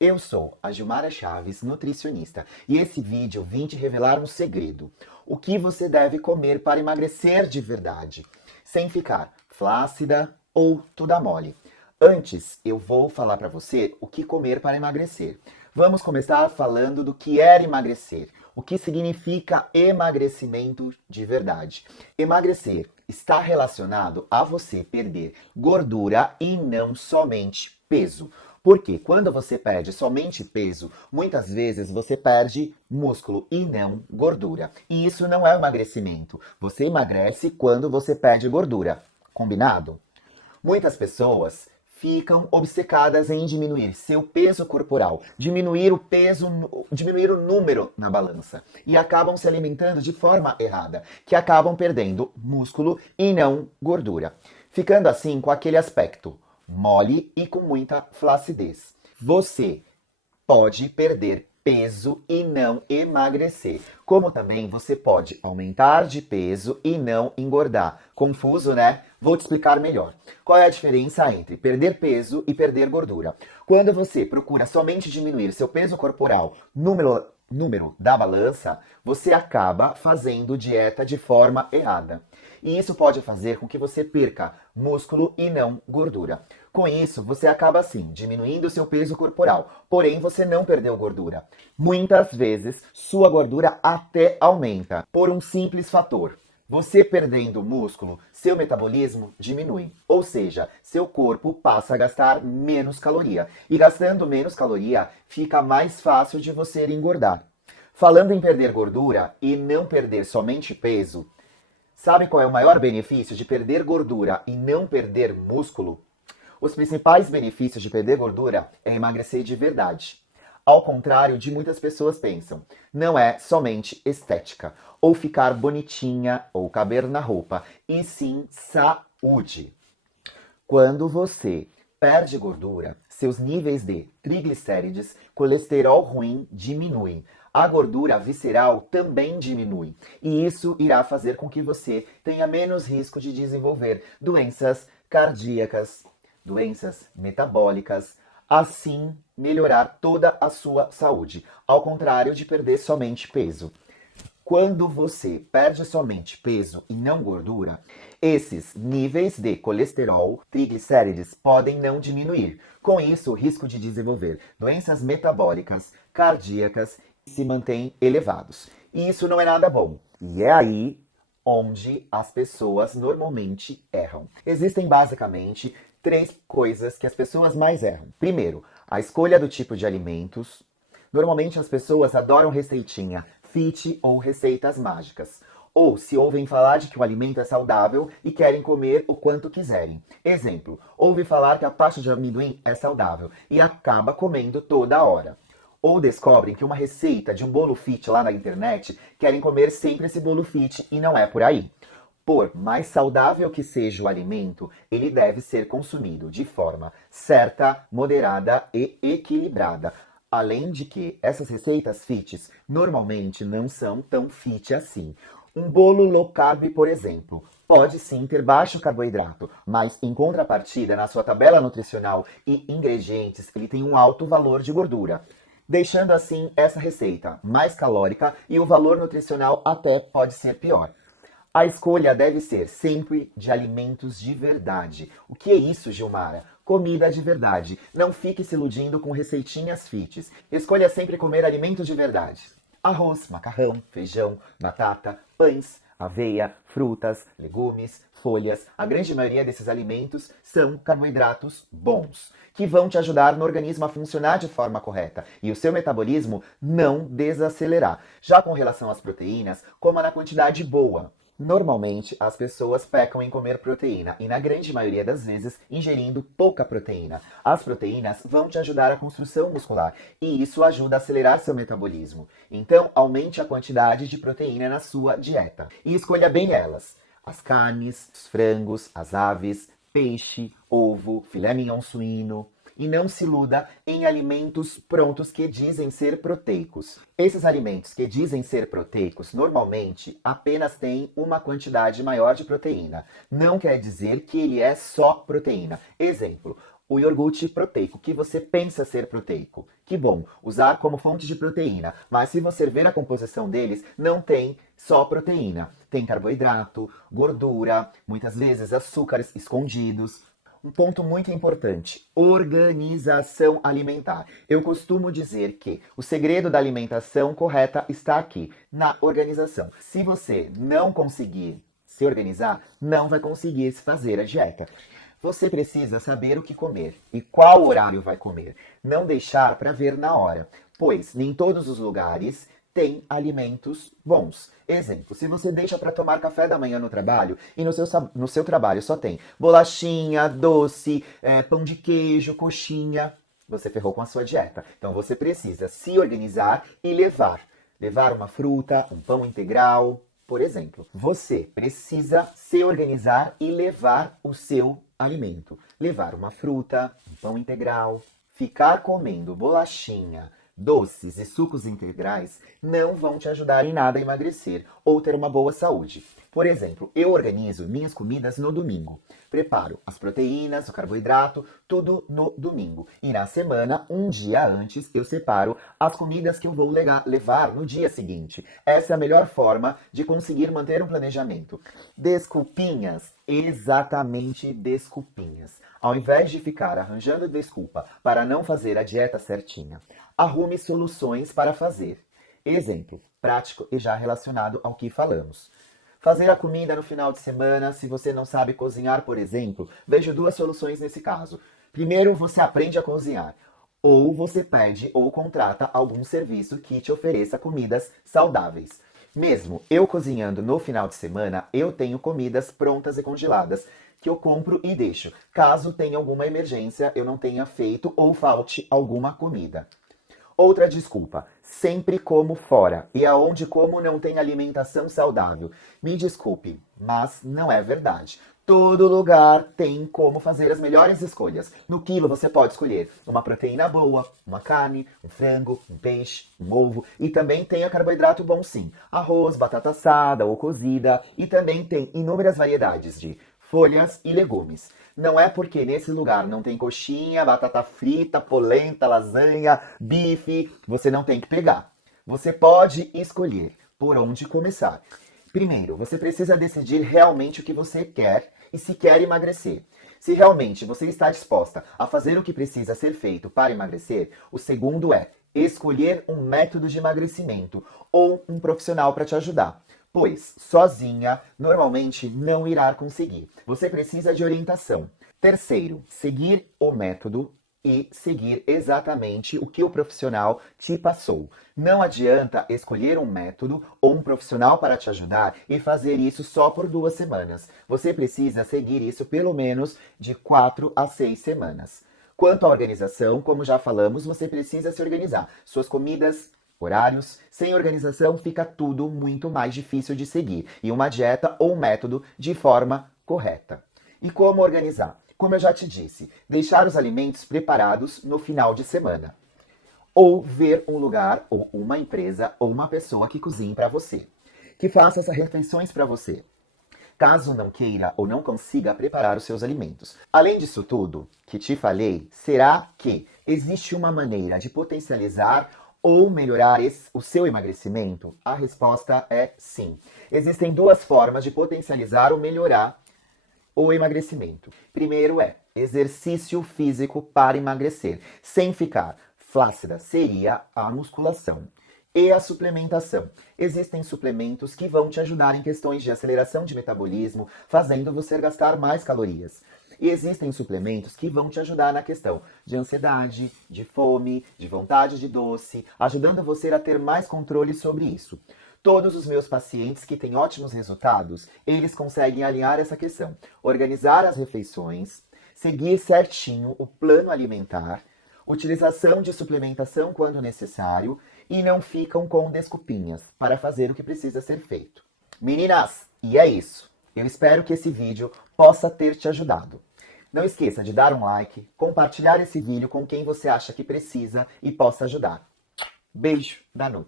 Eu sou a Gilmara Chaves, nutricionista, e esse vídeo vim te revelar um segredo. O que você deve comer para emagrecer de verdade, sem ficar flácida ou toda mole. Antes, eu vou falar para você o que comer para emagrecer. Vamos começar falando do que é emagrecer. O que significa emagrecimento de verdade? Emagrecer está relacionado a você perder gordura e não somente peso. Porque quando você perde somente peso, muitas vezes você perde músculo e não gordura. E isso não é emagrecimento. Você emagrece quando você perde gordura. Combinado? Muitas pessoas ficam obcecadas em diminuir seu peso corporal, diminuir o peso, diminuir o número na balança e acabam se alimentando de forma errada, que acabam perdendo músculo e não gordura, ficando assim com aquele aspecto mole e com muita flacidez. Você pode perder peso e não emagrecer. Como também você pode aumentar de peso e não engordar. Confuso, né? Vou te explicar melhor. Qual é a diferença entre perder peso e perder gordura? Quando você procura somente diminuir seu peso corporal, número da balança, você acaba fazendo dieta de forma errada. E isso pode fazer com que você perca músculo e não gordura. Com isso, você acaba assim, diminuindo seu peso corporal, porém você não perdeu gordura. Muitas vezes, sua gordura até aumenta, por um simples fator. Você perdendo músculo, seu metabolismo diminui. Ou seja, seu corpo passa a gastar menos caloria. E gastando menos caloria, fica mais fácil de você engordar. Falando em perder gordura e não perder somente peso, sabe qual é o maior benefício de perder gordura e não perder músculo? Os principais benefícios de perder gordura é emagrecer de verdade. Ao contrário de muitas pessoas pensam, não é somente estética, ou ficar bonitinha, ou caber na roupa, e sim saúde. Quando você perde gordura, seus níveis de triglicérides, colesterol ruim diminuem. A gordura visceral também diminui. E isso irá fazer com que você tenha menos risco de desenvolver doenças cardíacas, doenças metabólicas, assim melhorar toda a sua saúde, ao contrário de perder somente peso. Quando você perde somente peso e não gordura, esses níveis de colesterol, triglicérides podem não diminuir. Com isso, o risco de desenvolver doenças metabólicas, cardíacas se mantém elevados. E isso não é nada bom. E é aí onde as pessoas normalmente erram. Existem basicamente três coisas que as pessoas mais erram. Primeiro, a escolha do tipo de alimentos. Normalmente as pessoas adoram receitinha fit ou receitas mágicas. Ou se ouvem falar de que o alimento é saudável e querem comer o quanto quiserem. Exemplo, ouve falar que a pasta de amendoim é saudável e acaba comendo toda hora. Ou descobrem que uma receita de um bolo fit lá na internet, querem comer sempre esse bolo fit e não é por aí. Por mais saudável que seja o alimento, ele deve ser consumido de forma certa, moderada e equilibrada. Além de que essas receitas fits normalmente não são tão fit assim. Um bolo low carb, por exemplo, pode sim ter baixo carboidrato, mas em contrapartida, na sua tabela nutricional e ingredientes, ele tem um alto valor de gordura, deixando assim essa receita mais calórica e o valor nutricional até pode ser pior. A escolha deve ser sempre de alimentos de verdade. O que é isso, Gilmara? Comida de verdade. Não fique se iludindo com receitinhas fits. Escolha sempre comer alimentos de verdade. Arroz, macarrão, feijão, batata, pães, aveia, frutas, legumes, folhas. A grande maioria desses alimentos são carboidratos bons, que vão te ajudar no organismo a funcionar de forma correta e o seu metabolismo não desacelerar. Já com relação às proteínas, coma na quantidade boa. Normalmente, as pessoas pecam em comer proteína e, na grande maioria das vezes, ingerindo pouca proteína. As proteínas vão te ajudar a construção muscular e isso ajuda a acelerar seu metabolismo. Então, aumente a quantidade de proteína na sua dieta e escolha bem elas. As carnes, os frangos, as aves, peixe, ovo, filé mignon suíno. E não se iluda em alimentos prontos que dizem ser proteicos. Esses alimentos que dizem ser proteicos normalmente apenas têm uma quantidade maior de proteína. Não quer dizer que ele é só proteína. Exemplo, O iogurte proteico, que você pensa ser proteico. Que bom, usar como fonte de proteína. Mas se você ver a composição deles, não tem só proteína. Tem carboidrato, gordura, muitas vezes açúcares escondidos. Um ponto muito importante, organização alimentar. Eu costumo dizer que o segredo da alimentação correta está aqui, na organização. Se você não conseguir se organizar, não vai conseguir fazer a dieta. Você precisa saber o que comer e qual horário vai comer. Não deixar para ver na hora, pois nem todos os lugares têm alimentos bons. Exemplo, se você deixa para tomar café da manhã no trabalho e no seu trabalho só tem bolachinha, doce, pão de queijo, coxinha, você ferrou com a sua dieta. Então você precisa se organizar e levar uma fruta, um pão integral, por exemplo. Você precisa se organizar e levar o seu alimento. Levar uma fruta, um pão integral. Ficar comendo bolachinha, doces e sucos integrais não vão te ajudar em nada a emagrecer ou ter uma boa saúde. Por exemplo, eu organizo minhas comidas no domingo. Preparo as proteínas, o carboidrato, tudo no domingo. E na semana, um dia antes, eu separo as comidas que eu vou levar no dia seguinte. Essa é a melhor forma de conseguir manter um planejamento. Desculpinhas, exatamente desculpinhas. Ao invés de ficar arranjando desculpa para não fazer a dieta certinha, arrume soluções para fazer. Exemplo, prático e já relacionado ao que falamos. Fazer a comida no final de semana, se você não sabe cozinhar, por exemplo, vejo duas soluções nesse caso. Primeiro, você aprende a cozinhar. Ou você pede ou contrata algum serviço que te ofereça comidas saudáveis. Mesmo eu cozinhando no final de semana, eu tenho comidas prontas e congeladas que eu compro e deixo, caso tenha alguma emergência, eu não tenha feito ou falte alguma comida. Outra desculpa, sempre como fora e aonde como não tem alimentação saudável. Me desculpe, mas não é verdade. Todo lugar tem como fazer as melhores escolhas. No quilo você pode escolher uma proteína boa, uma carne, um frango, um peixe, um ovo. E também tem a carboidrato bom sim. Arroz, batata assada ou cozida. E também tem inúmeras variedades de folhas e legumes. Não é porque nesse lugar não tem coxinha, batata frita, polenta, lasanha, bife, você não tem que pegar. Você pode escolher por onde começar. Primeiro, você precisa decidir realmente o que você quer e se quer emagrecer. Se realmente você está disposta a fazer o que precisa ser feito para emagrecer, o segundo é escolher um método de emagrecimento ou um profissional para te ajudar. Pois, sozinha, normalmente não irá conseguir. Você precisa de orientação. Terceiro, seguir o método e seguir exatamente o que o profissional te passou. Não adianta escolher um método ou um profissional para te ajudar e fazer isso só por 2 semanas. Você precisa seguir isso pelo menos de 4 a 6 semanas. Quanto à organização, como já falamos, você precisa se organizar. Suas comidas, horários, sem organização fica tudo muito mais difícil de seguir. E uma dieta ou método de forma correta. E como organizar? Como eu já te disse, deixar os alimentos preparados no final de semana. Ou ver um lugar, ou uma empresa, ou uma pessoa que cozinhe para você. Que faça essas refeições para você. Caso não queira ou não consiga preparar os seus alimentos. Além disso tudo que te falei, será que existe uma maneira de potencializar ou melhorar o seu emagrecimento? A resposta é sim. Existem 2 formas de potencializar ou melhorar o emagrecimento. Primeiro é exercício físico para emagrecer, sem ficar flácida, seria a musculação. E a suplementação. Existem suplementos que vão te ajudar em questões de aceleração de metabolismo, fazendo você gastar mais calorias. E existem suplementos que vão te ajudar na questão de ansiedade, de fome, de vontade de doce, ajudando você a ter mais controle sobre isso. Todos os meus pacientes que têm ótimos resultados, eles conseguem alinhar essa questão. Organizar as refeições, seguir certinho o plano alimentar, utilização de suplementação quando necessário e não ficam com desculpinhas para fazer o que precisa ser feito. Meninas, e é isso. Eu espero que esse vídeo possa ter te ajudado. Não esqueça de dar um like, compartilhar esse vídeo com quem você acha que precisa e possa ajudar. Beijo da Nutri.